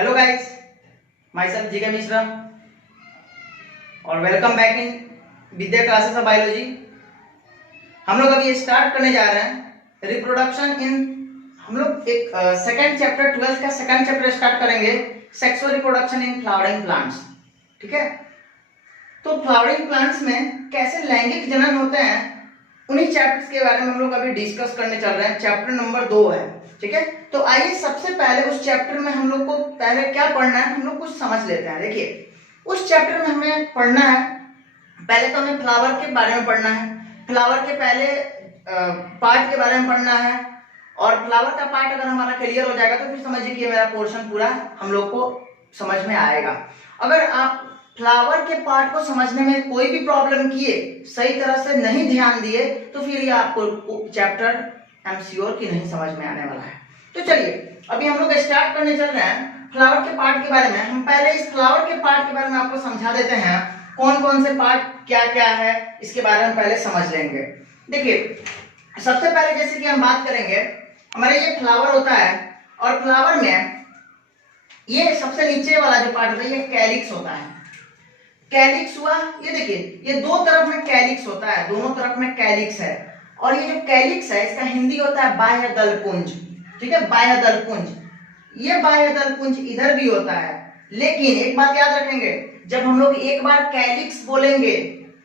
Hello guys, my self जिगर मिश्रा और welcome back in Vidya classes of biology. हम लोग अभी स्टार्ट करने जा रहे हैं रिप्रोडक्शन इन। हम लोग एक सेकंड चैप्टर 12 का सेकंड चैप्टर स्टार्ट करेंगे, sexual reproduction in flowering plants. ठीक है, तो फ्लावरिंग प्लांट्स में कैसे लैंगिक जनन होते हैं उन्हीं चैप्टर्स के बारे में हम लोग अभी डिस्कस करने चल रहे हैं। चैप्टर नंबर 2 है। ठीक है, तो आइए सबसे पहले उस चैप्टर में हम लोग को पहले क्या पढ़ना है हम लोग कुछ समझ लेते हैं। देखिए, उस चैप्टर में हमें पढ़ना है, पहले तो हमें फ्लावर के बारे में पढ़ना है, फ्लावर के पहले पार्ट के बारे में पढ़ना है। और फ्लावर का पार्ट अगर हमारा क्लियर हो जाएगा तो फिर समझिए कि मेरा पोर्शन पूरा हम लोग को समझ में आएगा। अगर आप फ्लावर के पार्ट को समझने में कोई भी प्रॉब्लम किए, सही तरह से नहीं ध्यान दिए, तो फिर ये आपको चैप्टर आई एम श्योर कि नहीं समझ में आने वाला है। तो चलिए अभी हम लोग स्टार्ट करने चल रहे हैं फ्लावर के पार्ट के बारे में। हम पहले इस फ्लावर के पार्ट के बारे में आपको समझा देते हैं, कौन कौन से पार्ट क्या क्या है इसके बारे में पहले समझ लेंगे। देखिए, सबसे पहले जैसे कि हम बात करेंगे, हमारे ये फ्लावर होता है और फ्लावर में ये सबसे नीचे वाला जो पार्ट होता है ये कैलिक्स होता है। कैलिक्स हुआ, ये देखिए ये दो तरफ में कैलिक्स होता है, दोनों तरफ में कैलिक्स है। और ये जो कैलिक्स है इसका हिंदी होता है बाह्य दल पुंज। ठीक है, बाह्य दल पुंज। ये बाह्य दल पुंज इधर भी होता है, लेकिन एक बात याद रखेंगे, जब हम लोग एक बार कैलिक्स बोलेंगे,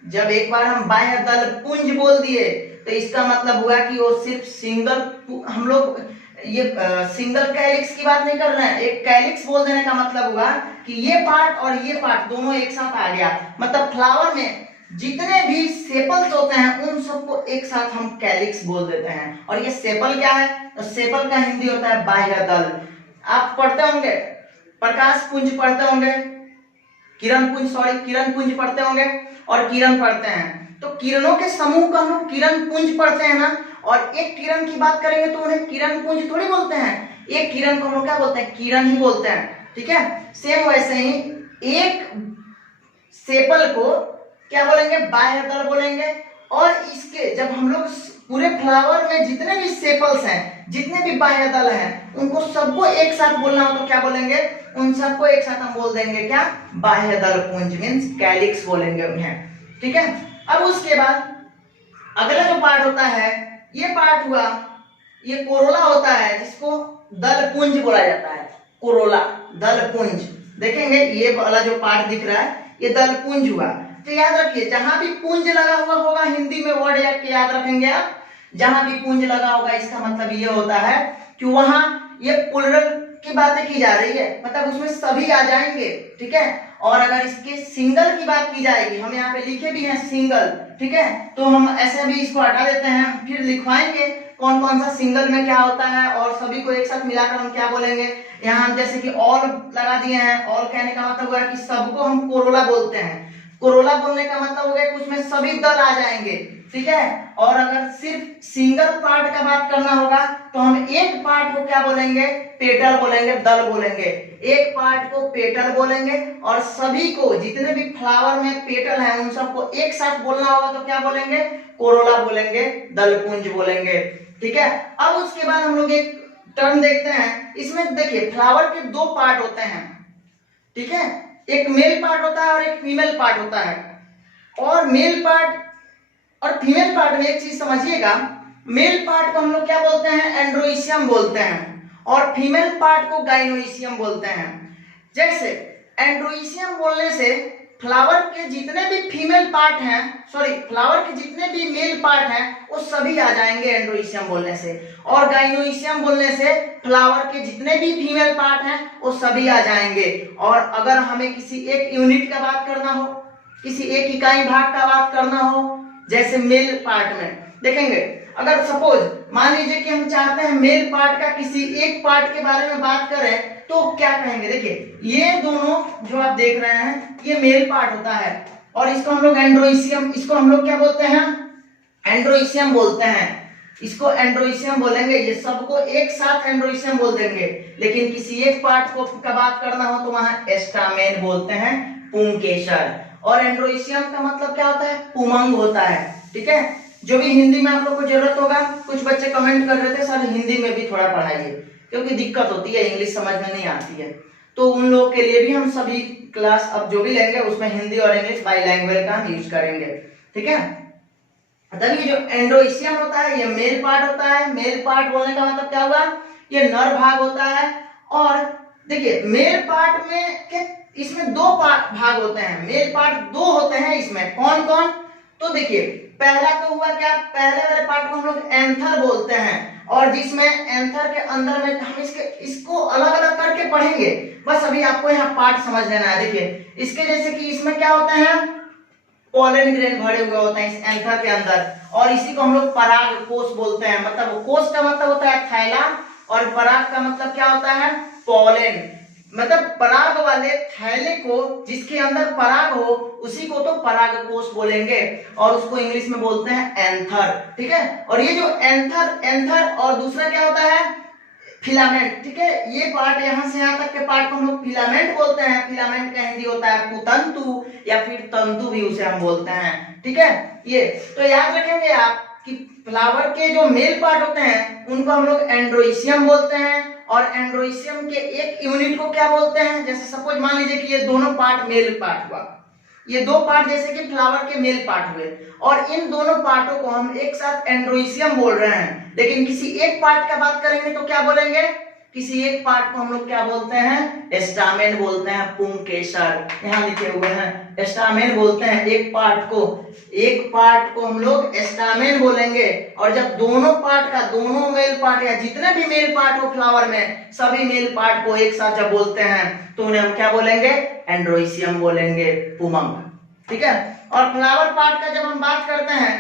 जब एक बार हम बाह्य दल पुंज बोल दिए तो इसका मतलब हुआ कि वो सिर्फ सिंगल, हम लोग ये सिंगल कैलिक्स की बात नहीं कर रहे हैं। एक कैलिक्स बोल देने का मतलब हुआ कि ये पार्ट और ये पार्ट दोनों एक साथ आ गया। मतलब फ्लावर में जितने भी सेपल्स होते हैं उन सबको एक साथ हम कैलिक्स बोल देते हैं। और ये सेपल क्या है, तो सेपल का हिंदी होता है बाह्य दल। आप पढ़ते होंगे प्रकाश पुंज पढ़ते होंगे, किरण पुंज पढ़ते होंगे और किरण पढ़ते हैं। तो किरणों के समूह को हम लोग किरण पुंज पढ़ते हैं ना। और एक किरण की बात करेंगे तो उन्हें किरण पुंज थोड़ी बोलते हैं, एक किरण को हम लोग क्या बोलते हैं, किरण ही बोलते हैं। ठीक है, सेम वैसे ही एक सेपल को क्या बोलेंगे, बाह्य दल बोलेंगे। और इसके जब हम लोग पूरे फ्लावर में जितने भी सेपल्स हैं, जितने भी बाह्य दल हैं, उनको सबको एक साथ बोलना हो तो क्या बोलेंगे, उन सबको एक साथ हम बोल देंगे क्या, बाह्य दल पुंज मींस कैलिक्स बोलेंगे उन्हें। ठीक है, अब उसके बाद अगला जो पार्ट होता है, ये पार्ट हुआ, ये कोरोला होता है जिसको दल पुंज बोला जाता है। कोरोला, दल पुंज। देखेंगे ये वाला जो पार्ट दिख रहा है ये दल पुंज हुआ। तो याद रखिए, जहां भी पुंज लगा हुआ होगा, हिंदी में वर्ड याद रखेंगे आप, जहां भी पुंज लगा होगा इसका मतलब ये होता है कि वहां ये प्लुरल की बातें की जा रही है, मतलब उसमें सभी आ जाएंगे। ठीक है, और अगर इसके सिंगल की बात की जाएगी, हम यहाँ पे लिखे भी हैं सिंगल, ठीक है, तो हम ऐसे भी इसको हटा देते हैं, फिर लिखवाएंगे कौन कौन सा सिंगल में क्या होता है और सभी को एक साथ मिलाकर हम क्या बोलेंगे। यहाँ हम जैसे कि ऑल लगा दिए हैं, ऑल कहने का मतलब हुआ कि सबको हम कोरोला बोलते हैं। कोरोला बोलने का मतलब हो गया कि उसमें सभी दल आ जाएंगे। ठीक है, और अगर सिर्फ सिंगल पार्ट का बात करना होगा तो हम एक पार्ट को क्या बोलेंगे, पेटल बोलेंगे, दल बोलेंगे। एक पार्ट को पेटल बोलेंगे और सभी को, जितने भी फ्लावर में पेटल है उन सबको एक साथ बोलना होगा तो क्या बोलेंगे, कोरोला बोलेंगे, दल पुंज बोलेंगे। ठीक है, अब उसके बाद हम लोग एक टर्म देखते हैं। इसमें देखिए फ्लावर के दो पार्ट होते हैं। ठीक है, एक मेल पार्ट होता है और एक फीमेल पार्ट होता है। और मेल पार्ट और फीमेल पार्ट में एक चीज समझिएगा, मेल पार्ट को हम लोग क्या बोलते हैं, एंड्रोइशियम बोलते हैं, और फीमेल पार्ट को गाइनोइशियम बोलते हैं। जैसे एंड्रोइशियम बोलने से फ्लावर के जितने भी फीमेल पार्ट हैं, फ्लावर के जितने भी मेल पार्ट हैं वो सभी आ जाएंगे एंड्रोइशियम बोलने से। और गाइनोइशियम बोलने से फ्लावर के जितने भी फीमेल पार्ट हैं वो सभी आ जाएंगे। और अगर हमें किसी एक यूनिट का बात करना हो, किसी एक इकाई भाग का बात करना हो, जैसे मेल पार्ट में देखेंगे, अगर सपोज मान लीजिए कि हम चाहते हैं मेल पार्ट का किसी एक पार्ट के बारे में बात करें तो क्या कहेंगे। देखिए ये दोनों जो आप देख रहे हैं ये मेल पार्ट होता है और इसको हम लोग एंड्रोइशियम, इसको हम लोग क्या बोलते हैं, एंड्रोइशियम बोलते हैं। इसको एंड्रोइशियम बोलेंगे, ये सबको एक साथ एंड्रोइशियम बोल देंगे। लेकिन किसी एक पार्ट को का बात करना हो तो वहां एस्टामेन बोलते हैं, पुंकेसर। और एंड्रोइशियम का मतलब क्या होता है, पुमंग होता है। ठीक है, जो भी हिंदी में आप लोग को जरूरत होगा, कुछ बच्चे कमेंट कर रहे थे सर हिंदी में भी थोड़ा पढ़ाइए, क्योंकि दिक्कत होती है, इंग्लिश समझ में नहीं आती है। तो उन लोगों के लिए भी हम सभी क्लास अब जो भी लेंगे उसमें हिंदी और इंग्लिश बाइलैंग्वेज का हम यूज करेंगे, ठीक है। तब ये जो एंडोइशियम होता है ये मेल पार्ट होता है। मेल पार्ट बोलने का मतलब क्या हुआ, ये नर भाग होता है। और देखिए मेल पार्ट में के इसमें दो भाग होते हैं, मेल पार्ट दो होते हैं इसमें, कौन कौन, तो देखिए पहला तो हुआ क्या, पहले वाले पार्ट को हम लोग एंथर बोलते हैं, और जिसमें एंथर के अंदर में हम इसको अलग अलग करके पढ़ेंगे, बस अभी आपको यहाँ पार्ट समझ लेना है। देखिए इसके जैसे कि इसमें क्या होता है, पोलन ग्रेन भरे हुए होते हैं इस एंथर के अंदर, और इसी को हम लोग पराग कोष बोलते हैं। मतलब कोष का मतलब होता है थैला, और पराग का मतलब क्या होता है, पोलन। मतलब पराग वाले थैले को जिसके अंदर पराग हो उसी को तो पराग कोष बोलेंगे, और उसको इंग्लिश में बोलते हैं एंथर, ठीक है। और ये जो एंथर और दूसरा क्या होता है, फिलामेंट, ठीक है। ये पार्ट यहाँ से यहाँ तक के पार्ट को हम लोग फिलामेंट बोलते हैं। फिलामेंट का हिंदी होता है कुतंतु या फिर तंतु भी उसे हम बोलते हैं, ठीक है। ये तो याद रखेंगे आप कि फ्लावर के जो मेल पार्ट होते हैं उनको हम लोग एंड्रोइशियम बोलते हैं, और एंड्रोइशियम के एक यूनिट को क्या बोलते हैं, जैसे सपोज मान लीजिए कि ये दोनों पार्ट मेल पार्ट हुआ, ये दो पार्ट जैसे कि फ्लावर के मेल पार्ट हुए, और इन दोनों पार्टों को हम एक साथ एंड्रोइशियम बोल रहे हैं। लेकिन किसी एक पार्ट का बात करेंगे तो क्या बोलेंगे, किसी एक पार्ट को हम लोग क्या बोलते हैं, स्टामेन बोलते हैं। पुंकेसर यहाँ लिखे हुए हैं, स्टामेन बोलते हैं एक पार्ट को हम लोग स्टामेन बोलेंगे। और जब दोनों पार्ट का, दोनों मेल पार्ट या जितने भी मेल पार्ट हो फ्लावर में, सभी मेल पार्ट को एक साथ जब बोलते हैं तो उन्हें हम क्या बोलेंगे, एंड्रोइशियम बोलेंगे, पुमंग, ठीक है। और फ्लावर पार्ट का जब हम बात करते हैं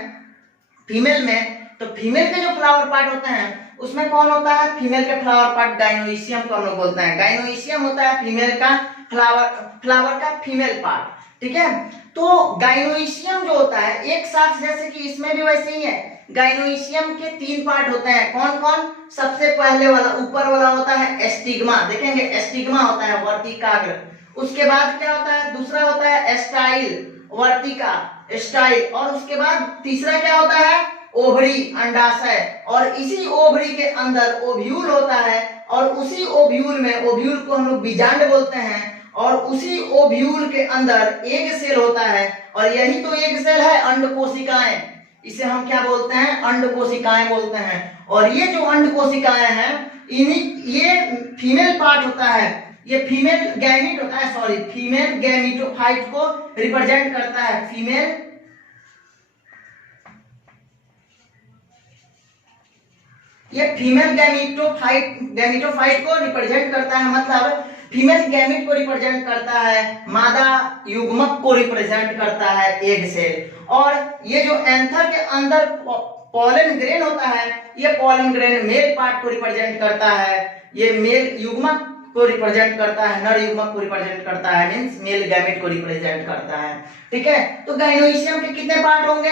फीमेल में, तो फीमेल के जो फ्लावर पार्ट होते हैं उसमें कौन होता है, फीमेल के फ्लावर पार्ट गाइनोइशियम को हम लोग बोलते हैं। गाइनोइशियम होता है फीमेल का फ्लावर का फीमेल पार्ट, ठीक है। तो गाइनोइशियम जो होता है एक साथ, जैसे कि इसमें भी वैसे ही है, गाइनोइशियम के तीन पार्ट होते हैं, कौन कौन, सबसे पहले वाला ऊपर वाला होता है एस्टिग्मा, देखेंगे एस्टिग्मा होता है वर्तिकाग्र। उसके बाद क्या होता है, दूसरा होता है एस्टाइल, वर्तिका स्टाइल, और उसके बाद तीसरा क्या होता है, ओवरी अंडाशय, और इसी ओवरी के अंदर ओव्यूल होता है, और उसी ओव्यूल में, ओव्यूल को हम लोग बीजांड बोलते हैं, और उसी ओव्यूल के अंदर एग सेल होता है, और यही तो एग सेल है अंड कोशिकाएं, इसे हम क्या बोलते हैं, अंड कोशिकाएं बोलते हैं। और ये जो अंड कोशिकाएं हैं इन्हीं, ये फीमेल पार्ट होता है, ये फीमेल गैमीट होता है, सॉरी फीमेल गैमीटोफाइट को रिप्रेजेंट करता है, फीमेल ये फीमेल गैमीटोफाइट को रिप्रेजेंट करता है, मतलब फीमेल गैमीट को रिप्रेजेंट करता है, मादा युग्मक को रिप्रेजेंट करता है, एग सेल। और ये जो एंथर के अंदर पोलन ग्रेन होता है, ये पोलन ग्रेन मेल पार्ट को रिप्रेजेंट करता है, ये मेल युग्मक को रिप्रेजेंट करता है, नर युग्मक को रिप्रेजेंट करता है, मींस मेल गैमेट को रिप्रेजेंट करता है, ठीक है। तो गाइनोइशियम के कितने पार्ट होंगे,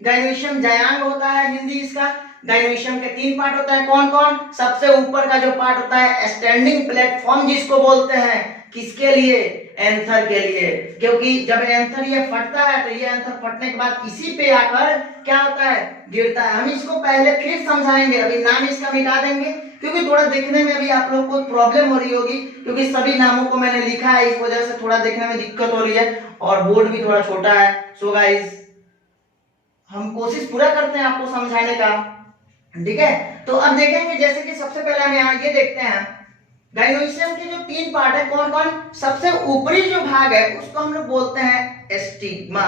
गाइनोइशियम जायांग होता है हिंदी इसका। गाइनोइशियम के तीन पार्ट होता है, कौन कौन, सबसे ऊपर का जो पार्ट होता है स्टैंडिंग प्लेटफॉर्म जिसको बोलते हैं, किसके लिए, एंथर के लिए, क्योंकि जब एंथर ये फटता है तो ये एंथर फटने के बाद इसी पे आकर क्या होता है, गिरता है। हम इसको पहले फिर समझाएंगे, अभी नाम इसका मिटा देंगे क्योंकि थोड़ा देखने में अभी आप लोग को प्रॉब्लम हो रही होगी, क्योंकि सभी नामों को मैंने लिखा है, इस वजह से थोड़ा देखने में दिक्कत हो रही है, और बोर्ड भी थोड़ा छोटा है। सो गाइस हम कोशिश पूरा करते हैं आपको समझाने का, ठीक है। तो अब देखेंगे, जैसे कि सबसे पहले हम यहाँ ये देखते हैं गाइनोइशियम के जो तीन पार्ट है, कौन कौन, सबसे ऊपरी जो भाग है उसको हम लोग बोलते हैं स्टिग्मा,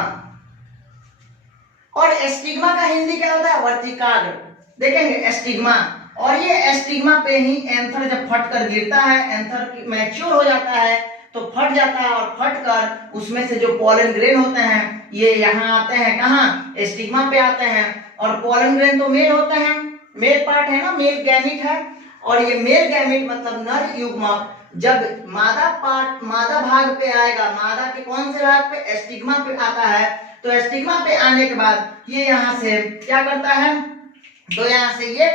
और स्टिग्मा का हिंदी क्या होता है, वर्तिकाग्र, देखेंगे स्टिग्मा। और ये स्टिग्मा पे ही एंथर जब फट कर गिरता है, एंथर मैच्योर हो जाता है तो फट जाता है, और फट कर उसमें से जो पोलन ग्रेन होते हैं ये यहाँ आते हैं, कहाँ, स्टिग्मा पे आते हैं। और पोलन ग्रेन तो मेल होते हैं, मेल पार्ट है ना, मेल गैमीट है, और ये मेल गैमीट मतलब नर युग्मक जब मादा भाग पे आएगा, मादा के कौन से भाग पे, स्टिग्मा पे आता है, तो स्टिग्मा पे आने के बाद ये यहाँ से क्या करता है, तो यहाँ से ये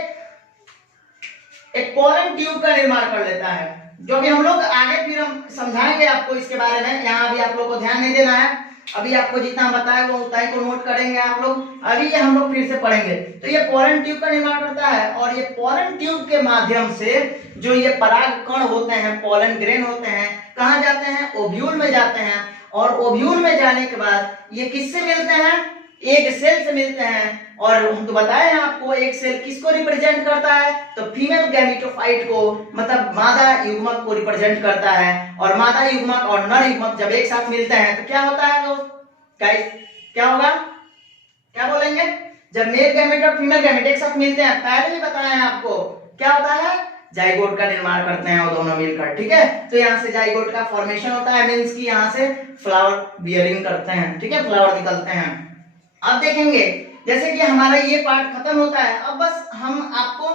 एक पोलन ट्यूब का निर्माण कर लेता है, जो भी हम लोग आगे फिर हम समझाएंगे आपको इसके बारे में, यहाँ भी आप लोग को ध्यान नहीं देना है। अभी आपको जितना बताया वो उतना ही को नोट करेंगे आप लोग। अभी ये हम लोग फिर से पढ़ेंगे। तो ये पोलन ट्यूब का निर्माण करता है और ये पोलन ट्यूब के माध्यम से जो ये पराग कण होते हैं, पोलन ग्रेन होते हैं, कहाँ जाते हैं? ओव्यूल में जाते हैं। और ओव्यूल में जाने के बाद ये किससे मिलते हैं? एग सेल से मिलते हैं। और हम तो बताए हैं आपको एग सेल किसको रिप्रेजेंट करता है? तो फीमेल गैमेटोफाइट को, मतलब मादा युग्मक को रिप्रेजेंट करता है। और मादा युग्मक और नर युग्मक जब एक साथ मिलते हैं तो क्या होता है दोस्त? क्या होगा? क्या बोलेंगे? जब मेल गैमेट और फीमेल गैमेट एक साथ मिलते हैं, पहले भी बताया है आपको, क्या होता है? जाइगोट का निर्माण करते हैं वो दोनों मिलकर, ठीक है। तो यहाँ से जाइगोट का फॉर्मेशन होता है, मींस कि यहाँ से फ्लावर बियरिंग करते हैं, ठीक है, फ्लावर निकलते हैं। अब देखेंगे जैसे कि हमारा ये पार्ट खत्म होता है, अब बस हम आपको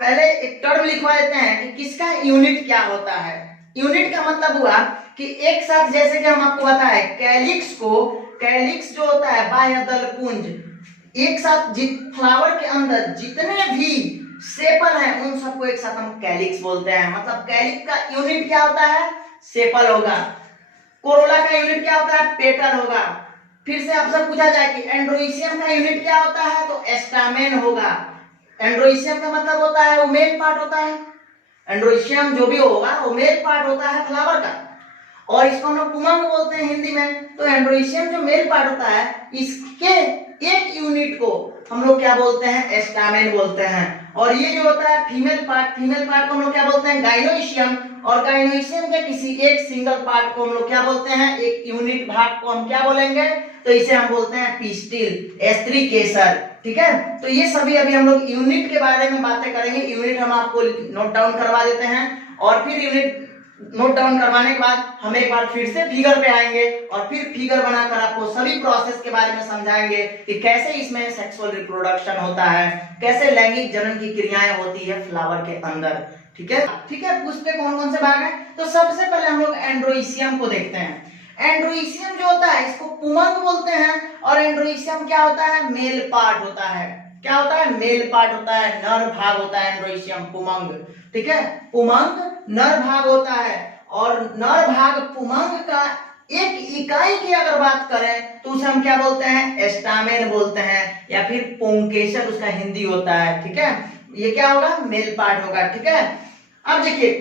पहले एक टर्म लिखवा देते हैं कि किसका यूनिट क्या होता है। यूनिट का मतलब हुआ कि एक साथ, जैसे कि हम आपको बताए कैलिक्स जो होता है बाह्य दल पुंज, एक साथ फ्लावर के अंदर जितने भी सेपल हैं उन सबको एक साथ हम कैलिक्स बोलते हैं। मतलब कैलिक्स का यूनिट क्या होता है? सेपल होगा। कोरोला का यूनिट क्या होता है? पेटल होगा। फिर से आपसे पूछा जाए कि एंड्रोइशियम का यूनिट क्या होता है? तो एस्टामेन होगा। एंड्रोइशियम का मतलब होता है वो मेल पार्ट होता है। एंड्रोइशियम जो भी होगा वो मेल पार्ट होता है फ्लावर का, और इसको हम लोग पुमंग बोलते हैं हिंदी में। तो एंड्रोइशियम जो मेल पार्ट होता है, इसके एक यूनिट को हम लोग क्या बोलते हैं? एस्टामेन बोलते हैं। और ये जो होता है फीमेल पार्ट को हम लोग क्या बोलते हैं? गाइनोइशियम। और गाइनोइशियम के किसी एक सिंगल पार्ट को हम लोग क्या बोलते हैं? एक यूनिट भाग को हम क्या बोलेंगे? तो इसे हम बोलते हैं पिस्टिल, स्त्री केसर, ठीक है। तो ये सभी अभी हम लोग यूनिट के बारे में बातें करेंगे। यूनिट हम आपको नोट डाउन करवा देते हैं, और फिर यूनिट नोट डाउन करवाने के बाद हम एक बार फिर से फिगर पे आएंगे और फिर फिगर बनाकर आपको सभी प्रोसेस के बारे में समझाएंगे कि कैसे इसमें सेक्सुअल रिप्रोडक्शन होता है, कैसे लैंगिक जनन की क्रियाएं होती है फ्लावर के अंदर, ठीक है। ठीक है, उसके कौन कौन से भाग हैं? तो सबसे पहले हम लोग एंड्रोइशियम को देखते हैं। एंड्रोइशियम जो होता है इसको पुमंग बोलते हैं, और एंड्रोइशियम क्या होता है? मेल पार्ट होता है। क्या होता है? मेल पार्ट होता है, नर भाग होता है एंड्रोइशियम, पुमंग, ठीक है। पुमंग नर भाग होता है, और नर भाग पुमंग का एक इकाई की अगर बात करें तो उसे हम क्या बोलते हैं? एस्टामेन बोलते हैं, या फिर पुंकेसर उसका हिंदी होता है, ठीक है। ये क्या होगा? मेल पार्ट होगा, ठीक है। अब देखिए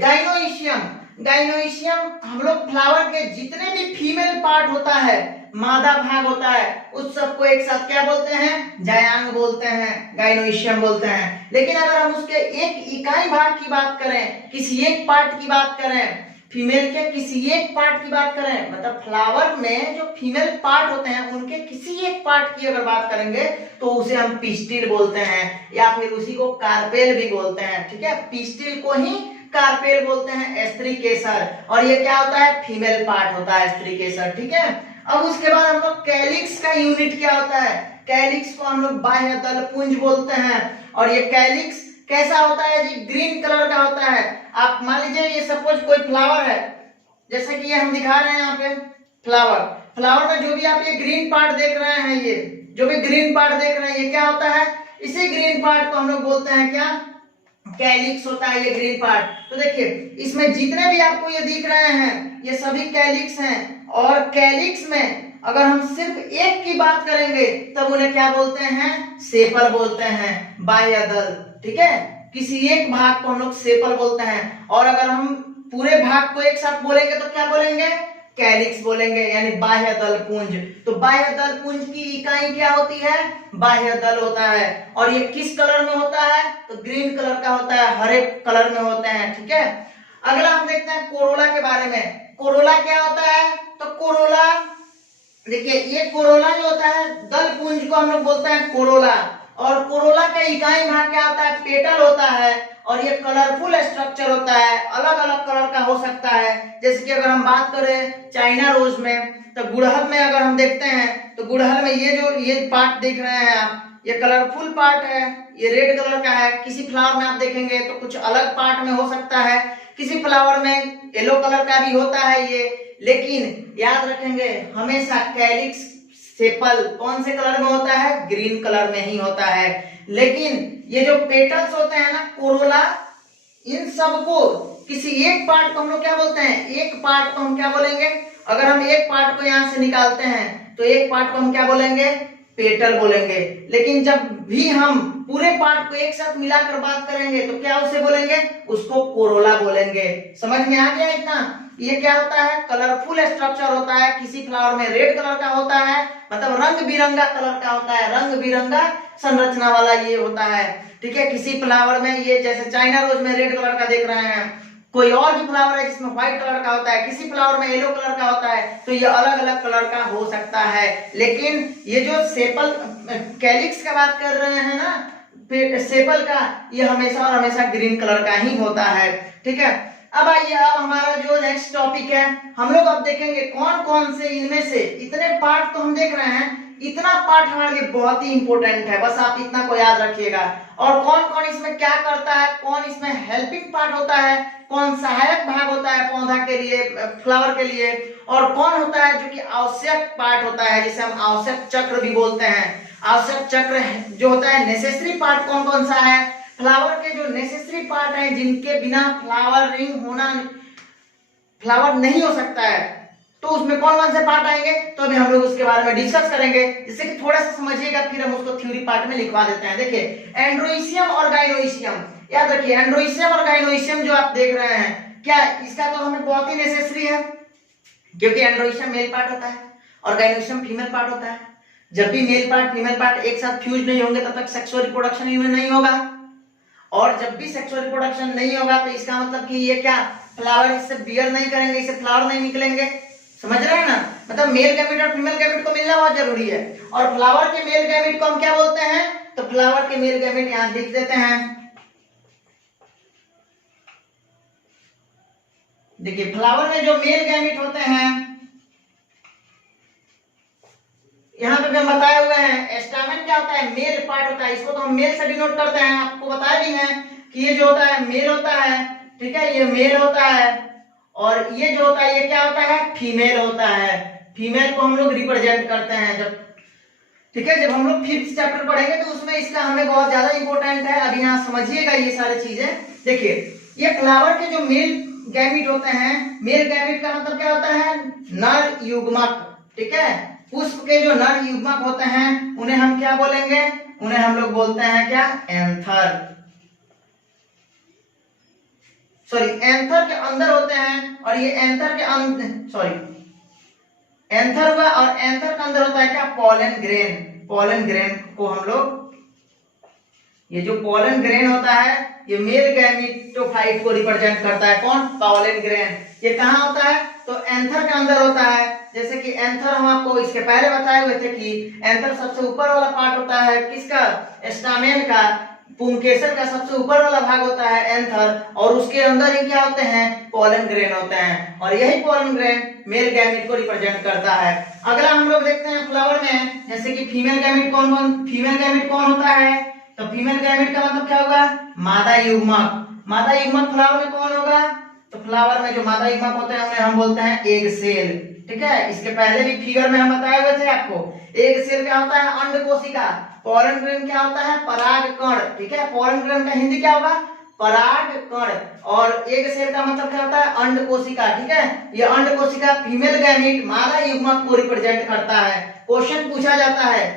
गाइनोइशियम हम लोग फ्लावर के जितने भी फीमेल पार्ट होता है, मादा भाग होता है, उस सबको एक साथ क्या बोलते हैं? जायांग बोलते हैं, गाइनोइशियम बोलते हैं। लेकिन अगर हम उसके एक इकाई भाग की बात करें, किसी एक पार्ट की बात करें, फीमेल के किसी एक पार्ट की बात करें, मतलब फ्लावर में जो फीमेल पार्ट होते हैं उनके किसी एक पार्ट की अगर बात करेंगे तो उसे हम पिस्टिल बोलते हैं, या फिर उसी को कार्पेल भी बोलते हैं, ठीक है। पिस्टिल को ही कार्पेल बोलते हैं, स्त्री केसर। और ये क्या होता है? फीमेल पार्ट होता है स्त्री केसर, ठीक है। अब उसके बाद हम लोग कैलिक्स का यूनिट क्या होता है? कैलिक्स को हम लोग बाह्य दल पुंज बोलते हैं। और ये कैलिक्स कैसा होता है जी? ग्रीन कलर का होता है। आप मान लीजिए ये सपोज कोई फ्लावर है, जैसे कि ये हम दिखा रहे हैं यहाँ पे फ्लावर में जो भी आप ये ग्रीन पार्ट देख रहे हैं, ये जो भी ग्रीन पार्ट देख रहे हैं, ये क्या होता है? इसी ग्रीन पार्ट को हम लोग बोलते हैं क्या? कैलिक्स होता है ये ग्रीन पार्ट। तो देखिए इसमें जितने भी आपको ये दिख रहे हैं ये सभी कैलिक्स हैं, और कैलिक्स में अगर हम सिर्फ एक की बात करेंगे तब उन्हें क्या बोलते हैं? सेपल बोलते हैं, बाह्य दल, ठीक है। किसी एक भाग को हम लोग सेपल बोलते हैं, और अगर हम पूरे भाग को एक साथ बोलेंगे तो क्या बोलेंगे? कैलिक्स बोलेंगे, यानी बाह्य दल पुंज। तो बाह्य दल पुंज की इकाई क्या होती है? बाह्य दल होता है। और ये किस कलर में होता है? तो ग्रीन कलर का होता है, हरे कलर में होते हैं, ठीक है। अगला हम देखते हैं कोरोला के बारे में। कोरोला क्या होता है? तो कोरोला, देखिए ये कोरोला जो होता है दल पुंज को हम लोग बोलते हैं कोरोला, और कोरोला का इकाई भाग क्या होता है? पेटल होता है, और ये कलरफुल स्ट्रक्चर होता है, अलग अलग कलर का हो सकता है। जैसे कि अगर हम बात करें चाइना रोज में, तो गुड़हल में अगर हम देखते हैं तो गुड़हल में ये पार्ट देख रहे हैं आप, ये कलरफुल पार्ट है, ये रेड कलर का है। किसी फ्लावर में आप देखेंगे तो कुछ अलग पार्ट में हो सकता है, किसी फ्लावर में येलो कलर का भी होता है ये। लेकिन याद रखेंगे हमेशा कैलिक्स सेपल कौन से कलर में होता है? ग्रीन कलर में ही होता है। लेकिन ये जो पेटल्स होते हैं ना कोरोला, इन सबको किसी एक पार्ट को हम लोग क्या बोलते हैं? एक पार्ट को हम क्या बोलेंगे? अगर हम एक पार्ट को यहाँ से निकालते हैं तो एक पार्ट को हम क्या बोलेंगे, पेटल बोलेंगे। लेकिन जब भी हम पूरे पार्ट को एक साथ मिलाकर बात करेंगे तो क्या उसे बोलेंगे, उसको कोरोला बोलेंगे। समझ में आ गया इतना? ये क्या होता है, कलरफुल स्ट्रक्चर होता है। किसी फ्लावर में रेड कलर का होता है, मतलब रंग बिरंगा कलर का होता है, रंग बिरंगा संरचना वाला ये होता है। ठीक है, किसी फ्लावर में ये जैसे चाइना रोज में रेड कलर का देख रहे हैं, कोई और भी फ्लावर है जिसमें व्हाइट कलर का होता है, किसी फ्लावर में येलो कलर का होता है, तो ये अलग अलग कलर का हो सकता है। लेकिन ये जो सेपल कैलिक्स का बात कर रहे हैं ना, सेपल का, ये हमेशा और हमेशा ग्रीन कलर का ही होता है। ठीक है, अब आइए, अब हमारा जो नेक्स्ट टॉपिक है, हम लोग अब देखेंगे कौन कौन से इनमें से, इतने पार्ट तो हम देख रहे हैं, इतना पार्ट हमारे लिए बहुत ही इंपॉर्टेंट है, बस आप इतना को याद रखिएगा। और कौन कौन इसमें क्या करता है, कौन इसमें हेल्पिंग पार्ट होता है, कौन सहायक भाग होता है पौधा के लिए, फ्लावर के लिए, और कौन होता है जो कि आवश्यक पार्ट होता है, जिसे हम आवश्यक चक्र भी बोलते हैं। आवश्यक चक्र जो होता है, नेसेसरी पार्ट कौन कौन सा है, फ्लावर के जो नेसेसरी पार्ट है, जिनके बिना फ्लावर नहीं हो सकता है, तो उसमें कौन कौन से पार्ट आएंगे, तो अभी हम लोग उसके बारे में डिस्कस करेंगे, जिससे कि थोड़ा सा समझिएगा, फिर हम उसको थ्योरी पार्ट में लिखवा देते हैं। देखिए, एंड्रोइशियम और गाइनोइशियम, याद रखिए, एंड्रोइशियम और गाइनोइशियम जो आप देख रहे हैं, क्या इसका तो हमें बहुत ही नेसेसरी है, क्योंकि एंड्रोइशियम मेल पार्ट होता है और गाइनोइशियम फीमेल पार्ट होता है। जब भी मेल पार्ट फीमेल पार्ट एक साथ फ्यूज नहीं होंगे तब तक सेक्सुअल रिप्रोडक्शन इनमें नहीं होगा, और जब भी सेक्सुअल रिप्रोडक्शन नहीं होगा तो इसका मतलब कि ये क्या, फ्लावर इससे बियर नहीं करेंगे, इससे फ्लावर नहीं निकलेंगे। समझ रहे हैं ना, मतलब मेल गैमेट और फीमेल गैमेट को मिलना बहुत जरूरी है। और फ्लावर के मेल गैमेट को हम क्या बोलते हैं, तो फ्लावर के मेल गैमेट यहां लिख देते हैं। देखिए, फ्लावर में जो मेल गैमेट होते हैं, यहाँ पे भी बताए हुए हैं, स्टामेन क्या होता है, मेल पार्ट होता है, इसको तो हम मेल से डिनोट करते हैं, आपको बताया भी है कि ये जो होता है मेल होता है। ठीक है, ये मेल होता है, और ये जो होता है ये क्या होता है, फीमेल होता है। फीमेल को हम लोग रिप्रेजेंट करते हैं जब, ठीक है, जब हम लोग 5th चैप्टर पढ़ेंगे तो उसमें इसका हमें बहुत ज्यादा इंपॉर्टेंट है। अभी यहाँ समझिएगा ये सारी चीजें। देखिए, ये फ्लावर के जो मेल गैमेट होते हैं, मेल गैमेट का मतलब क्या होता है, नर युग्मक। ठीक है, पुष्प के जो नर युग्मक होते हैं उन्हें हम क्या बोलेंगे, उन्हें हम लोग बोलते हैं क्या, एंथर। सॉरी, एंथर के अंदर होते हैं, और ये एंथर के एंथर हुआ, और एंथर के अंदर होता है क्या, पोलन ग्रेन। पोलन ग्रेन को हम लोग, ये जो पोलन ग्रेन होता है ये मेल गैमेटोफाइट को रिप्रेजेंट करता है। कौन, पोलन ग्रेन। ये कहाँ होता है, तो एंथर के अंदर होता है। जैसे कि एंथर हम आपको इसके पहले बताए हुए थे कि एंथर सबसे ऊपर वाला पार्ट होता है किसका, स्टामेन का। पुंकेसर का सबसे ऊपर वाला भाग होता है एंथर, और उसके अंदर ही क्या होते हैं, पोलन ग्रेन होते हैं, और यही पोलन ग्रेन मेल गैमेट को रिप्रेजेंट करता है। अगला हम लोग देखते हैं फ्लावर में, जैसे कि फीमेल गैमेट फीमेल गैमेट कौन होता है, तो फीमेल गैमेट का मतलब क्या होगा, मादा युग्मक। मादा युग्मक फ्लावर में कौन होगा, तो फ्लावर में जो मादा युग्मक होते हैं उन्हें हम बोलते हैं एग सेल। ठीक है, इसके पहले भी फिगर में हम बताए हुए थे आपको। एग सेल क्या होता है, अंड कोशिका। पोलन ग्रेन क्या होता है, पराग कण। ठीक है, पोलन ग्रेन का हिंदी क्या होगा, पराग कण। और एग सेल का मतलब क्या होता है, अंड कोशिका। ठीक है, ये अंड कोशिका फीमेल गैमेट मादा युग्मक को रिप्रेजेंट करता है। क्वेश्चन पूछा जाता है,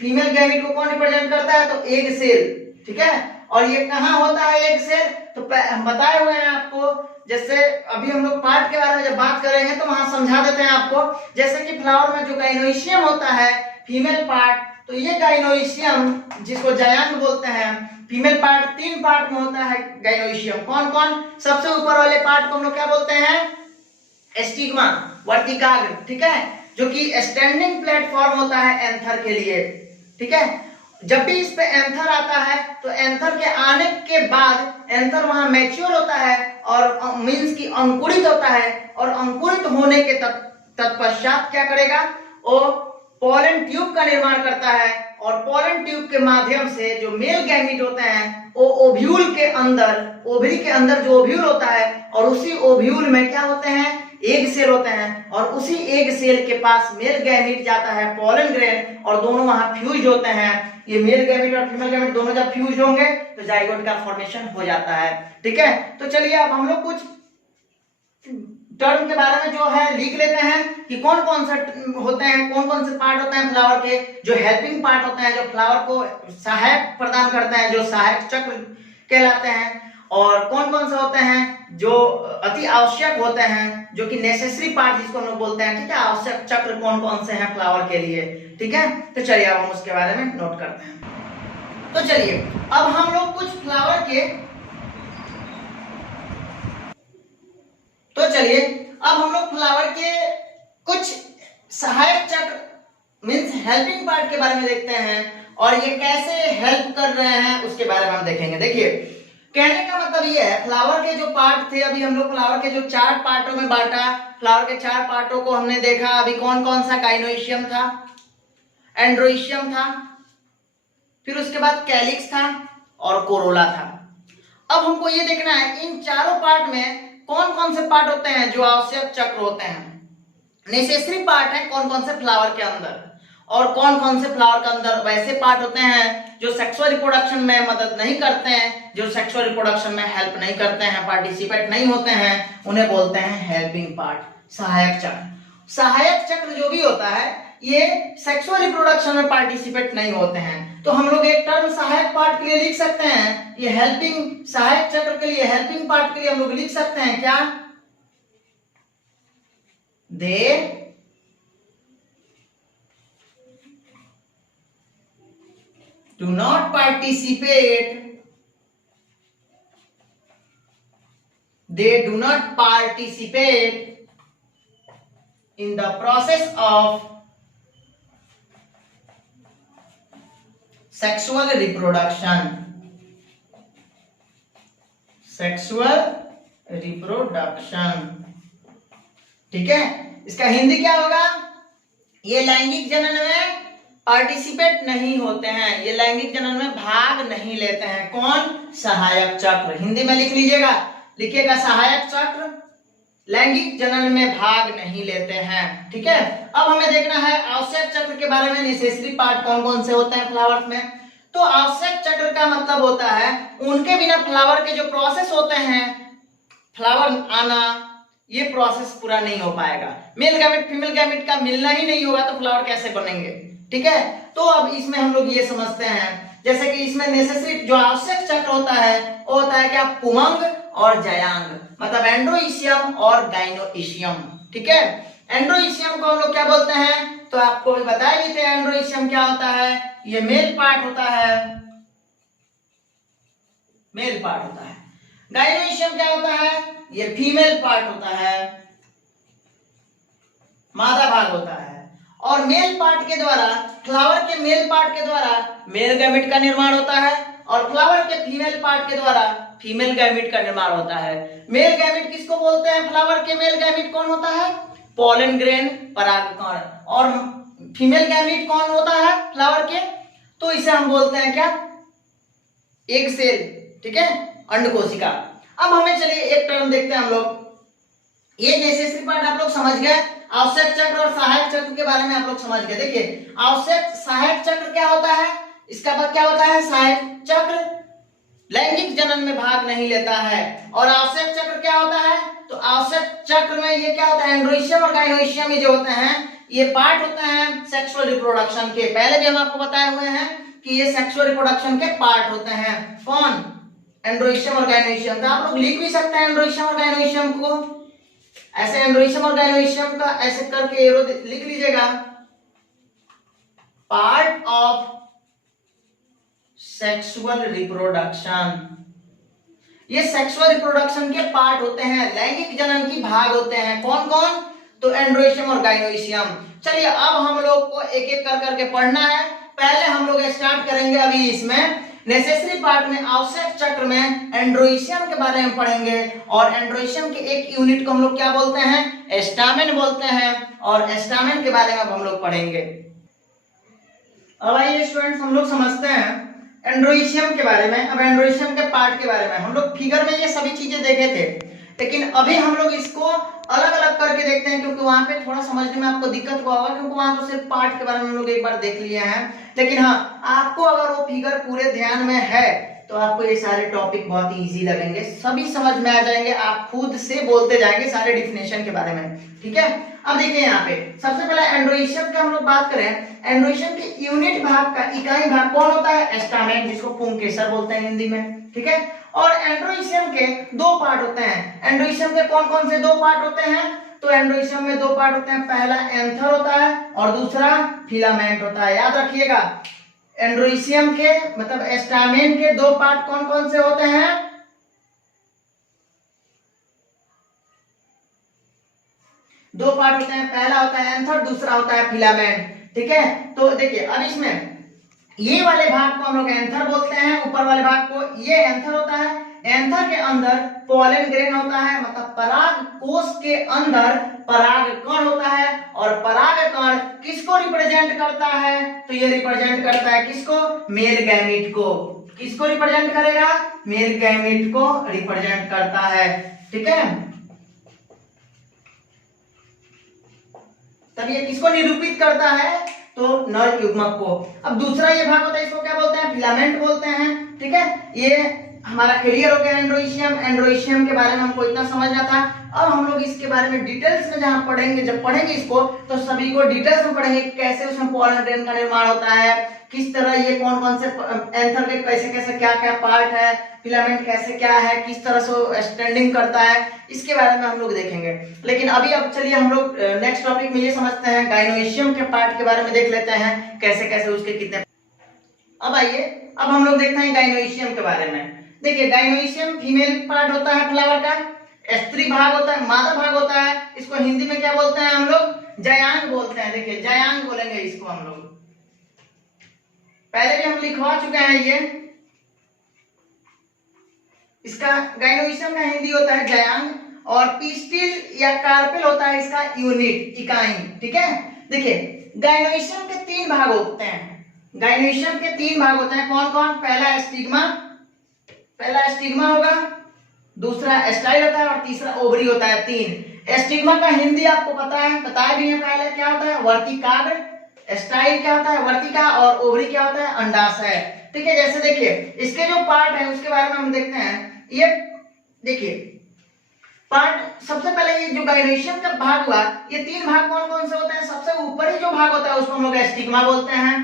फीमेल गैमेट को कौन रिप्रेजेंट करता है, तो एग सेल। ठीक है, और ये कहाँ होता है एग सेल, तो हम बताए हुए हैं आपको। जैसे अभी हम लोग पार्ट के बारे में जब बात करेंगे तो वहां समझा देते हैं आपको। जैसे कि फ्लावर में जो गाइनोइशियम होता है फीमेल पार्ट, तो ये गाइनोइशियम जिसको जायांग बोलते हैं, फीमेल पार्ट 3 पार्ट में होता है गाइनोइशियम। कौन कौन, सबसे ऊपर वाले पार्ट को हम लोग क्या बोलते हैं, स्टिग्मा, वर्तिकाग्र। ठीक है, जो कि स्टैंडिंग प्लेटफॉर्म होता है एंथर के लिए। ठीक है, जब भी इस पे एंथर आता है तो एंथर के आने के बाद एंथर वहां मैच्योर होता है, और मींस की अंकुरित होता है, और अंकुरित होने के तत्पश्चात क्या करेगा, वो पोलन ट्यूब का निर्माण करता है, और पोलन ट्यूब के माध्यम से जो मेल गैमेट होते हैं वो ओव्यूल के अंदर, ओवरी के अंदर जो ओव्यूल होता है, और उसी ओव्यूल में क्या होते हैं, एग सेल होते हैं, और उसी एग सेल के पास मेल गैमेट जाता है पोलन ग्रेन, और दोनों वहां फ्यूज होते हैं। ये मेल गैमेट और फीमेल गैमेट दोनों जब फ्यूज होंगे तो जाइगोट का फॉर्मेशन हो जाता है। ठीक है, तो चलिए अब हम लोग कुछ टर्म के बारे में जो है लिख लेते हैं कि कौन कौन से होते हैं, कौन कौन से पार्ट होते हैं फ्लावर के, जो हेल्पिंग पार्ट होते हैं, जो फ्लावर को सहायक प्रदान करते हैं, जो सहायक चक्र कहलाते हैं, और कौन कौन से होते हैं जो अति आवश्यक होते हैं, जो कि नेसेसरी पार्ट जिसको हम लोग बोलते हैं, ठीक है। आवश्यक चक्र कौन कौन से हैं फ्लावर के लिए, ठीक है। तो चलिए अब हम उसके बारे में नोट करते हैं। तो चलिए अब हम लोग कुछ फ्लावर के अब हम लोग फ्लावर के कुछ सहायक चक्र मींस हेल्पिंग पार्ट के बारे में देखते हैं, और ये कैसे हेल्प कर रहे हैं उसके बारे में हम देखेंगे। देखिए कहने का मतलब ये है, फ्लावर के जो पार्ट थे, अभी हम लोग फ्लावर के जो 4 पार्टों में बांटा, फ्लावर के 4 पार्टों को हमने देखा। अभी कौन कौन सा, गाइनोइशियम था, एंड्रोइशियम था, फिर उसके बाद कैलिक्स था और कोरोला था। अब हमको ये देखना है इन चारों पार्ट में कौन कौन से पार्ट होते हैं जो आवश्यक चक्र होते हैं, नेसेसरी पार्ट है कौन कौन से फ्लावर के अंदर, और कौन कौन से फ्लावर के अंदर वैसे पार्ट होते हैं जो सेक्सुअल रिप्रोडक्शन में मदद नहीं करते हैं, जो सेक्सुअल रिप्रोडक्शन में हेल्प नहीं करते हैं, पार्टिसिपेट नहीं होते हैं, उन्हें बोलते हैं हेल्पिंग पार्ट, सहायक चक्र। सहायक चक्र जो भी होता है ये सेक्सुअल रिप्रोडक्शन में पार्टिसिपेट नहीं होते हैं, तो हम लोग एक टर्म सहायक पार्ट के लिए लिख सकते हैं, ये हेल्पिंग सहायक चक्र के लिए, हेल्पिंग पार्ट के लिए हम लोग लिख सकते हैं क्या, दे do not participate, they do not participate in the process of sexual reproduction, sexual reproduction, ठीक है। इसका हिंदी क्या होगा, ये लैंगिक जनन में पार्टिसिपेट नहीं होते हैं, ये लैंगिक जनन में भाग नहीं लेते हैं। कौन, सहायक चक्र। हिंदी में लिख लीजिएगा, लिखिएगा सहायक चक्र लैंगिक जनन में भाग नहीं लेते हैं, ठीक है। अब हमें देखना है आवश्यक चक्र के बारे में, नेसेसरी पार्ट कौन कौन से होते हैं फ्लावर्स में। तो आवश्यक चक्र का मतलब होता है उनके बिना फ्लावर के जो प्रोसेस होते हैं, फ्लावर आना, ये प्रोसेस पूरा नहीं हो पाएगा। मेल गैमेट फीमेल गैमेट का मिलना ही नहीं होगा तो फ्लावर कैसे बनेंगे, ठीक है। तो अब इसमें हम लोग ये समझते हैं, जैसे कि इसमें नेसेसरी जो आवश्यक चक्र होता है वो होता है क्या, पुमंग और जयांग, मतलब एंड्रोइशियम और गाइनोइशियम, ठीक है। एंड्रोइशियम को हम लोग क्या बोलते हैं, तो आपको भी बताया भी थे एंड्रोइशियम क्या होता है, ये मेल पार्ट होता है, मेल पार्ट होता है। गाइनोइशियम क्या होता है, ये फीमेल पार्ट होता है, मादा भाग होता है। और मेल पार्ट के द्वारा, फ्लावर के मेल पार्ट के द्वारा मेल गैमेट का निर्माण होता है, और फ्लावर के फीमेल पार्ट के द्वारा फीमेल गैमेट का निर्माण होता है। मेल गैमेट किसको बोलते हैं, फ्लावर के मेल गैमेट कौन होता है, पोलन ग्रेन, परागकण। और फीमेल गैमेट कौन होता है फ्लावर के, तो इसे हम बोलते हैं क्या, एग सेल, ठीक है, अंड कोशिका। अब हमें चलिए एक टर्म देखते हैं हम लोग, ये नेसेसरी पार्ट आप लोग समझ गए, आवश्यक चक्र और सहायक चक्र के बारे में आप लोग समझ गए। देखिए आवश्यक सहायक चक्र क्या होता है, इसका बाद क्या होता है, सहायक चक्र लैंगिक जनन में भाग नहीं लेता है। और आवश्यक चक्र क्या होता है, तो आवश्यक चक्र में ये क्या होता है, एंड्रोइशियम और गाइनोइशियम जो होते हैं ये पार्ट होते हैं सेक्सुअल रिप्रोडक्शन के। पहले भी हम आपको बताए हुए हैं कि ये सेक्सुअल रिप्रोडक्शन के पार्ट होते हैं। कौन, एंड्रोइशियम और गाइनोइशियम। तो आप लोग लिख भी सकते हैं एंड्रोइशियम और गाइनोइशियम को ऐसे, एंड्रोइशियम और गाइनोइशियम का ऐसे करके एरो लिख लीजिएगा, पार्ट ऑफ सेक्सुअल रिप्रोडक्शन। ये सेक्सुअल रिप्रोडक्शन के पार्ट होते हैं, लैंगिक जनन की भाग होते हैं। कौन कौन, तो एंड्रोइशियम और गाइनोइशियम। चलिए अब हम लोग को एक एक कर करके पढ़ना है। पहले हम लोग स्टार्ट करेंगे अभी इसमें नेसेसरी पार्ट में, आवश्यक चक्र में एंड्रोइशियम के बारे में पढ़ेंगे। और एंड्रोइशियम के एक यूनिट को हम लोग क्या बोलते हैं, स्टामेन बोलते हैं। और स्टामेन के बारे में अब हम लोग पढ़ेंगे। अब आइए स्टूडेंट्स हम लोग समझते हैं एंड्रोइशियम के बारे में। अब एंड्रोइशियम के पार्ट के बारे में हम लोग फिगर में ये सभी चीजें देखे थे, लेकिन अभी हम लोग इसको अलग अलग करके देखते हैं, क्योंकि वहां पे थोड़ा समझने में आपको दिक्कत हुआ होगा, क्योंकि वहां तो सिर्फ पार्ट के बारे में हम लोग एक बार देख लिए हैं। लेकिन हाँ, आपको अगर वो फिगर पूरे ध्यान में है तो आपको ये सारे टॉपिक बहुत ही इजी लगेंगे, सभी समझ में आ जाएंगे, आप खुद से बोलते जाएंगे सारे डिफिनेशन के बारे में। ठीक है, अब देखिए यहाँ पे सबसे पहले एंड्रोइशियम की हम लोग बात करें। एंड्रोइशियम के यूनिट भाग का इकाई भाग कौन होता है? एस्टामेन, जिसको पुंकेसर बोलते हैं हिंदी में। ठीक है, और एंड्रोइशियम के दो पार्ट होते हैं। एंड्रोइशियम के कौन कौन से दो पार्ट होते हैं? तो एंड्रोइशियम में दो पार्ट होते हैं, पहला एंथर होता है और दूसरा फिलामेंट होता है। याद रखिएगा, एंड्रोइशियम के मतलब एस्टामेन के दो पार्ट कौन कौन से होते हैं? दो पार्ट होते हैं, पहला होता है एंथर, दूसरा होता है फिलामेंट। ठीक है, तो देखिए अब इसमें ये वाले भाग को हम लोग एंथर बोलते हैं, ऊपर वाले भाग को, ये एंथर होता है। एंथर के अंदर पोलन ग्रेन होता है, मतलब पराग कोश के अंदर पराग कण होता है, और पराग कण किसको रिप्रेजेंट करता है? तो ये रिप्रेजेंट करता है किसको? मेल गैमीट को। किसको रिप्रेजेंट करेगा? मेल गैमीट को रिप्रेजेंट करता है। ठीक है, तब ये किसको निरूपित करता है? तो नर युग्मक को। अब दूसरा ये भाग होता है, इसको क्या बोलते हैं? फिलामेंट बोलते हैं। ठीक है, ये हमारा क्लियर हो गया एंड्रोइशियम। एंड्रोइशियम के बारे में हमको इतना समझना था। अब हम लोग इसके बारे में डिटेल्स में जहां पढ़ेंगे, जब पढ़ेंगे इसको तो सभी को डिटेल्स में पढ़ेंगे, कैसे उसमें पोलन ग्रेन का निर्माण होता है, किस तरह ये कौन कौन से एंथर के कैसे कैसे क्या क्या पार्ट है, फिलामेंट कैसे क्या है, किस तरह से स्टैंडिंग करता है, इसके बारे में हम लोग देखेंगे। लेकिन अभी अब चलिए हम लोग नेक्स्ट टॉपिक में ये समझते हैं, गाइनोइशियम के पार्ट के बारे में देख लेते हैं, कैसे कैसे उसके कितने। अब आइए, अब हम लोग देखते हैं गाइनोइशियम के बारे में। देखिए, गाइनोइशियम फीमेल पार्ट होता है फ्लावर का, स्त्री भाग होता है, मादा भाग होता है। इसको हिंदी में क्या बोलते हैं हम लोग? जयांग बोलते हैं। देखिए, जयांग बोलेंगे इसको हम लोग, पहले भी हम लिखवा चुके हैं ये। इसका गाइनोइशियम का हिंदी होता है जयांग, और पिस्टिल या कार्पेल होता है इसका यूनिट, इकाई। ठीक है, देखिए गाइनोइशियम के तीन भाग होते हैं। गाइनोइशियम के तीन भाग होते हैं, कौन कौन? पहला स्टिग्मा होगा, दूसरा स्टाइल होता है, और तीसरा ओवरी होता है। तीन। स्टिग्मा का हिंदी आपको पता है, बताया भी है पहले, क्या होता है? वर्तिकाग्र। स्टाइल क्या होता है? वर्तिका। और ओवरी क्या होता है? अंडाशय। ठीक है, जैसे देखिए इसके जो पार्ट है उसके बारे में हम देखते हैं। ये देखिए पार्ट, सबसे पहले ये जो गाइनोइशियम का भाग हुआ, ये तीन भाग कौन कौन से होते हैं? सबसे ऊपरी जो भाग होता है उसको हम लोग स्टिग्मा बोलते हैं,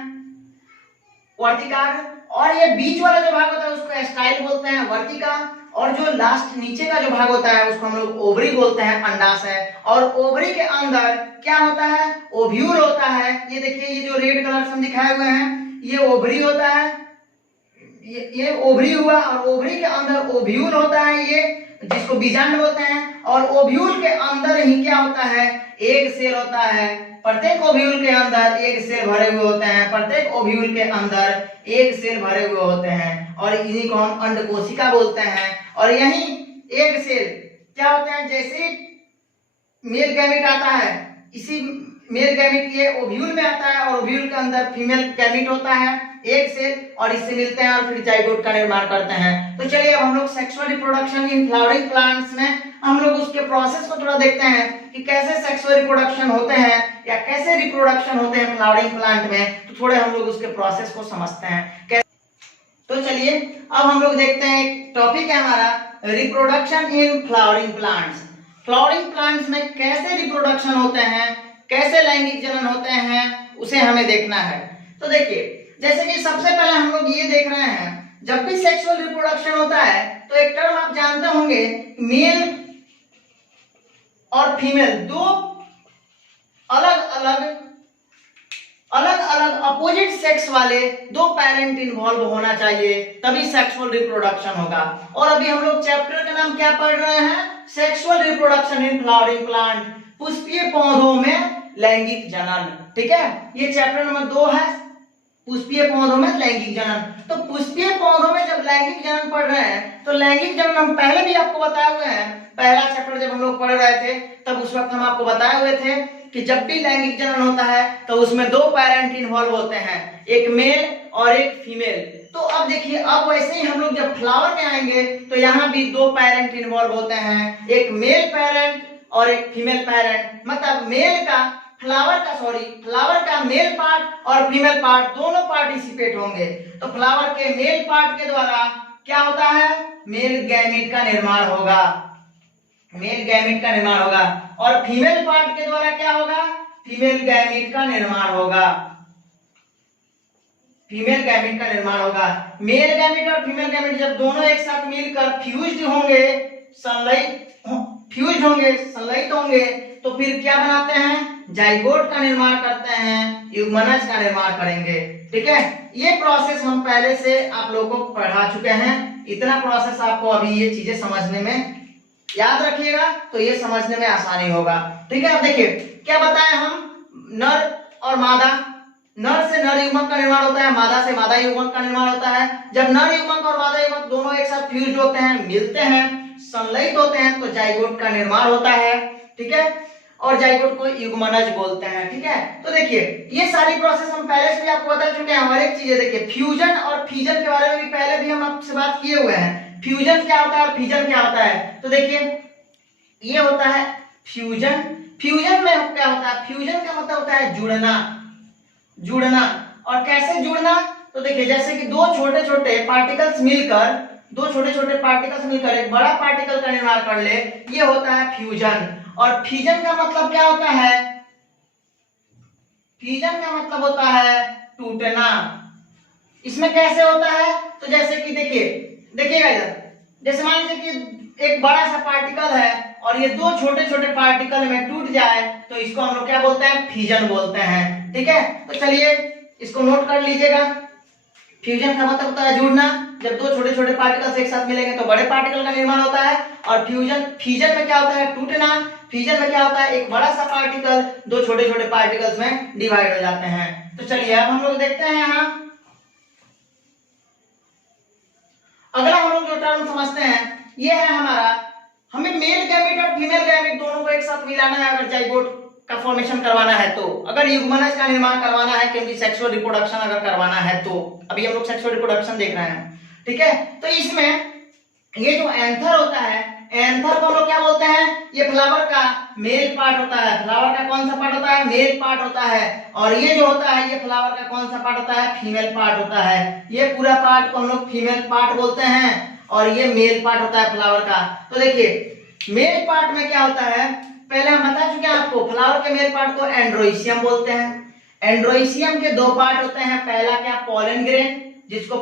वर्तिकाग्र। और ये बीच वाला जो भाग होता है उसको स्टाइल बोलते हैं, वर्तिका। और जो लास्ट नीचे का जो भाग होता है उसको हम लोग ओवरी बोलते हैं, अंडाशय। और ओवरी के अंदर क्या होता है? ओव्यूल होता है। ये देखिए, ये जो रेड कलर से दिखाए हुए हैं ये ओवरी होता है, ये ओवरी हुआ। और ओवरी के अंदर ओव्यूल होता है, ये जिसको बीजांड बोलते हैं। और ओव्यूल के अंदर ही क्या होता है? एग सेल होता है। प्रत्येक ओव्यूल के अंदर एग सेल भरे हुए होते हैं, प्रत्येक ओव्यूल के अंदर एग सेल भरे हुए होते हैं, और इन्हीं को हम अंडकोशिका बोलते हैं। और यही एग सेल क्या होते हैं? जैसे मेल गैमीट आता है, इसी मेल गैमीट ये ओव्यूल में आता है, और ओव्यूल के अंदर फीमेल गैमीट होता है, एग सेल, और इससे मिलते हैं और फिर जाइगोट का निर्माण करते हैं। तो चलिए अब हम लोग sexual reproduction in flowering plants में हम लोग उसके प्रोसेस को थोड़ा देखते हैं कि कैसे सेक्सुअल रिप्रोडक्शन होते हैं, या कैसे रिप्रोडक्शन होते हैं फ्लावरिंग प्लांट में। तो थोड़े हम लोग उसके प्रोसेस को समझते हैं। तो चलिए अब हम लोग देखते हैं, एक टॉपिक है हमारा reproduction in flowering plants. Flowering plants में कैसे रिप्रोडक्शन होते हैं, कैसे लैंगिक जनन होते हैं, उसे हमें देखना है। तो देखिए, जैसे कि सबसे पहले हम लोग ये देख रहे हैं, जब भी सेक्सुअल रिप्रोडक्शन होता है तो एक टर्म आप जानते होंगे, मेल और फीमेल दो अलग अलग अपोजिट सेक्स वाले दो पेरेंट इन्वॉल्व होना चाहिए, तभी सेक्सुअल रिप्रोडक्शन होगा। और अभी हम लोग चैप्टर का नाम क्या पढ़ रहे हैं? Sexual reproduction in flowering plant, पुष्पीय पौधों में लैंगिक जनन। ठीक है, ये चैप्टर नंबर 2 है, पुष्पीय पौधों में लैंगिक जनन। तो पुष्पीय पौधों में जब लैंगिक जनन पढ़ रहे हैं, तो लैंगिक जनन हम पहले भी आपको बताए हुए हैं, पहला चैप्टर जब हम लोग पढ़ रहे थे तब उस वक्त हम आपको बताए हुए थे कि जब भी लैंगिक जनन होता है तो उसमें दो पेरेंट इन्वॉल्व होते हैं, एक मेल और एक फीमेल। तो अब देखिए, अब वैसे ही हम लोग जब फ्लावर में आएंगे तो यहाँ भी दो पेरेंट इन्वॉल्व होते हैं, एक मेल पेरेंट और एक फीमेल पेरेंट। मतलब मेल का फ्लावर का मेल पार्ट और फीमेल पार्ट दोनों पार्टिसिपेट होंगे। तो फ्लावर के मेल पार्ट के द्वारा क्या होता है, मेल गैमेट का निर्माण होगा, मेल गैमेट का निर्माण होगा। और फीमेल पार्ट के द्वारा क्या होगा, फीमेल गैमेट का निर्माण होगा, फीमेल गैमेट का निर्माण होगा। मेल गैमेट और फीमेल गैमेट जब दोनों एक साथ मिलकर फ्यूज्ड होंगे, संलयित होंगे तो फिर क्या बनाते हैं, जाइगोट का निर्माण करते हैं, युग्मनज का निर्माण करेंगे। ठीक है, ये प्रोसेस हम पहले से आप लोगों को पढ़ा चुके हैं। इतना प्रोसेस आपको अभी ये चीजें समझने में याद रखिएगा तो ये समझने में आसानी होगा। ठीक है, अब देखिए क्या बताएं हम, नर और मादा, नर से नर युग्मक का निर्माण होता है, मादा से मादा युग्मक का निर्माण होता है। जब नर युग्मक और मादा युग्मक दोनों एक साथ फ्यूज होते हैं, मिलते हैं, संलयित होते हैं तो जाइगोट का निर्माण होता है। ठीक है, और जाइगोट को युग्मनज बोलते हैं। ठीक है, तो देखिए ये सारी प्रोसेस हम पहले से भी आपको बता चुके हैं। और एक चीज देखिए, फ्यूजन और फीजन के बारे में भी पहले भी हम आपसे बात किए हुए हैं। फ्यूजन क्या होता है और फीजन क्या होता है, तो देखिए ये होता है फ्यूजन। फ्यूजन में क्या होता है, फ्यूजन का मतलब होता है जुड़ना, जुड़ना। और कैसे जुड़ना, तो देखिए जैसे कि दो छोटे छोटे पार्टिकल्स मिलकर एक बड़ा पार्टिकल का निर्माण कर ले, ये होता है फ्यूजन। और फीजन का मतलब क्या होता है, फीजन का मतलब होता है टूटना। इसमें कैसे होता है, तो जैसे कि देखिएगा इधर, जैसे मान लीजिए कि एक बड़ा सा पार्टिकल है और ये दो छोटे छोटे पार्टिकल में टूट जाए तो इसको हम लोग क्या बोलते हैं, फीजन बोलते हैं। ठीक है, तो चलिए इसको नोट कर लीजिएगा। फ्यूजन का मतलब होता है जुड़ना, जब दो छोटे छोटे पार्टिकल्स एक साथ मिलेंगे तो बड़े पार्टिकल का निर्माण होता है। और फीजन में क्या होता है, टूटना। फीजन में क्या होता है, एक बड़ा सा पार्टिकल दो छोटे छोटे पार्टिकल्स में डिवाइड हो जाते हैं। तो चलिए अब हम लोग देखते हैं यहाँ अगला हम लोग जो टर्म समझते हैं, ये है हमारा, हमें मेल गैमेट और फीमेल गैमेट दोनों को एक साथ मिलाना है अगर जाइगोट का फॉर्मेशन करवाना है तो, अगर युग्मनज का निर्माण करवाना है, क्योंकि सेक्सुअल रिप्रोडक्शन अगर करवाना है तो। अभी हम लोग सेक्सुअल रिप्रोडक्शन देख रहे हैं। ठीक है, तो इसमें ये जो एंथर होता है, एंथर को हम लोग क्या बोलते हैं, ये फ्लावर का मेल पार्ट होता है। फ्लावर का कौन सा पार्ट होता है, मेल पार्ट होता है। और ये जो होता है, ये फ्लावर का कौन सा पार्ट होता है, फीमेल पार्ट होता है। ये पूरा पार्ट को हम लोग फीमेल पार्ट बोलते हैं और ये मेल पार्ट होता है फ्लावर का। तो देखिए मेल पार्ट में क्या होता है, पहले हम बता चुके हैं आपको, फ्लावर के मेल पार्ट को एंड्रोइशियम बोलते हैं। एंड्रोइशियम के दो पार्ट होते हैं, पहला क्या, पोलन ग्रेन, जिसको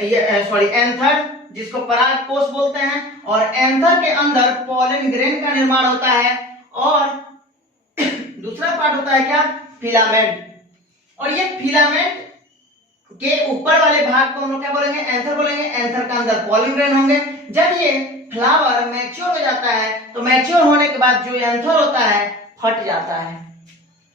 एंथर, जिसको परागकोश बोलते हैं। और एंथर के अंदर पोलन ग्रेन का निर्माण होता है। और दूसरा पार्ट होता है क्या, फिलामेंट। और ये फिलामेंट के ऊपर वाले भाग को हम लोग क्या बोलेंगे, एंथर बोलेंगे। एंथर के अंदर पोलन ग्रेन होंगे। जब ये फ्लावर मैच्योर हो जाता है तो मैच्योर होने के बाद जो एंथर होता है फट जाता है।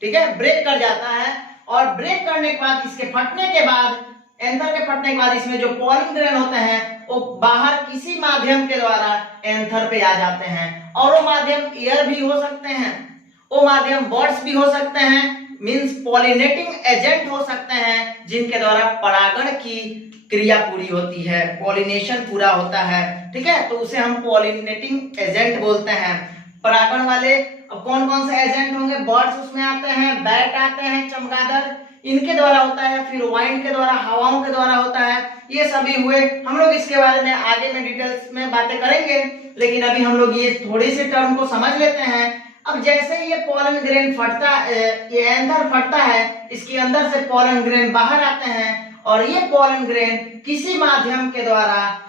ठीक है, ब्रेक कर जाता है। और ब्रेक करने के बाद, इसके फटने के बाद, एंथर के फटने के बाद इसमें जो पोलन ग्रेन होते हैं वो बाहर किसी माध्यम के द्वारा एंथर पे आ जाते हैं। और वो माध्यम एयर भी हो सकते हैं, वो माध्यम बर्ड्स भी हो सकते हैं, मींस पॉलिनेटिंग एजेंट हो सकते हैं, जिनके द्वारा परागण की क्रिया पूरी होती है, पॉलिनेशन पूरा होता है। ठीक है, तो उसे हम पॉलिनेटिंग एजेंट बोलते हैं। परागण वाले अब कौन कौन से एजेंट होंगे, बर्ड्स उसमें आते हैं, बैट आते हैं, चमगादड़, इनके द्वारा होता है। फिर वाइंड के द्वारा, हवाओं के द्वारा होता है। ये सभी हुए। हम लोग इसके बारे में आगे में डिटेल्स में बातें करेंगे, लेकिन अभी हम लोग ये थोड़ी सी टर्म को समझ लेते हैं। अब जैसे ही ये पोलन ग्रेन फटता, ये एंथर फटता है, इसके अंदर से पोलन ग्रेन बाहर आते हैं और ये पोलन ग्रेन किसी माध्यम के द्वारा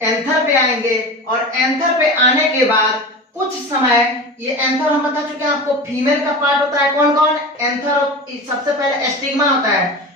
एंथर पे आएंगे। और एंथर पे आने के बाद कुछ समय, ये एंथर हम बता चुके हैं आपको, फीमेल का पार्ट होता है। कौन कौन, एंथर सबसे पहले स्टिग्मा होता है,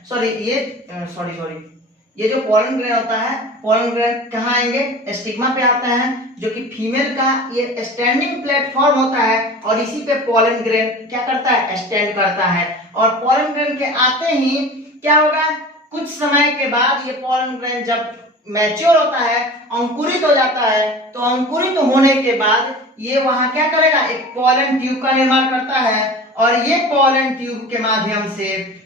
ये जो पोलन ग्रेन होता है, पोलन ग्रेन कहाँ आएंगे, स्टिग्मा पे आता है, जो कि फीमेल का ये स्टैंडिंग प्लेटफॉर्म होता है। और इसी पे पोलन ग्रेन क्या करता है, स्टैंड करता है। और पोलन ग्रेन के आते ही क्या होगा, कुछ समय के बाद ये पोलन ग्रेन जब मैच्योर होता है, अंकुरित हो जाता है, तो अंकुरित होने के बाद ये वहां क्या करेगा, एक पोलन ट्यूब का निर्माण करता है। और ये पोलन ट्यूब के माध्यम से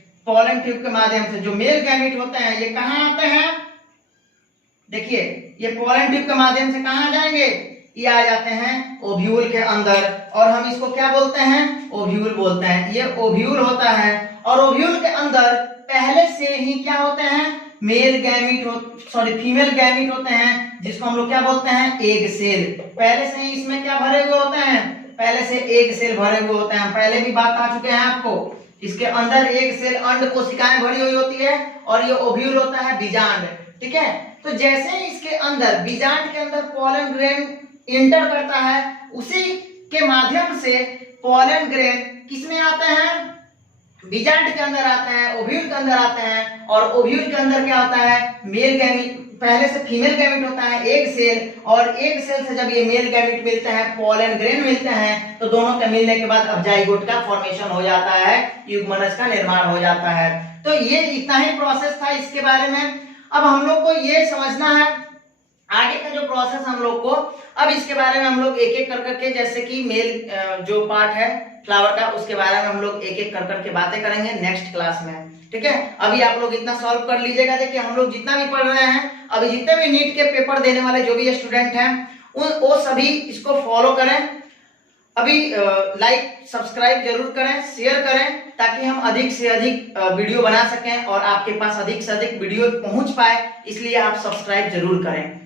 जो मेल गैमेट होते हैं, ये कहाँ आते हैं, देखिए ये पोलन ट्यूब के माध्यम से कहाँ जाएंगे, ये आ जाते हैं ओव्यूल के अंदर। और हम इसको क्या बोलते हैं, ओव्यूल बोलते हैं। ये ओव्यूल होता है। और ओव्यूल के अंदर पहले से ही क्या होते हैं, मेल गैमीट फीमेल गैमीट होते हैं, जिसको हम लोग क्या बोलते हैं, एग सेल। पहले से ही इसमें क्या भरे हुए होते हैं, पहले से एग सेल भरे हुए होते हैं। पहले भी बात आ चुके हैं आपको, इसके अंदर एग सेल अंड कोशिकाएं भरी हुई होती है और ये ओव्यूल होता है बीजांड। ठीक है, तो जैसे ही इसके अंदर बीजांड के अंदर पोलन ग्रेन इंटर करता है, उसी के माध्यम से पोलन ग्रेन किसमें आते हैं, बीजांड के अंदर आते हैं, ओव्यूल के अंदर आते हैं। और ओव्यूल के अंदर क्या होता है, मेल गैमीट, पहले से फीमेल गैमीट होता है एग सेल, और एग सेल से जब ये मेल गैमीट मिलते हैं, पोलन ग्रेन मिलते हैं, तो दोनों के मिलने के बाद अब जाइगोट का फॉर्मेशन हो जाता है, युग्मनज का निर्माण हो जाता है। तो ये इतना ही प्रोसेस था इसके बारे में। अब हम लोग को ये समझना है आगे का जो प्रोसेस हम लोग को, अब इसके बारे में हम लोग एक एक कर करके, जैसे कि मेल जो पार्ट है फ्लावर का, उसके बारे में हम लोग एक एक कर करके बातें करेंगे नेक्स्ट क्लास में। ठीक है, अभी आप लोग इतना सॉल्व कर लीजिएगा। देखिए हम लोग जितना भी पढ़ रहे हैं, अभी जितने भी नीट के पेपर देने वाले जो भी स्टूडेंट हैं, वो सभी इसको फॉलो करें। अभी लाइक सब्सक्राइब जरूर करें, शेयर करें, ताकि हम अधिक से अधिक वीडियो बना सकें और आपके पास अधिक से अधिक वीडियो पहुंच पाए, इसलिए आप सब्सक्राइब जरूर करें।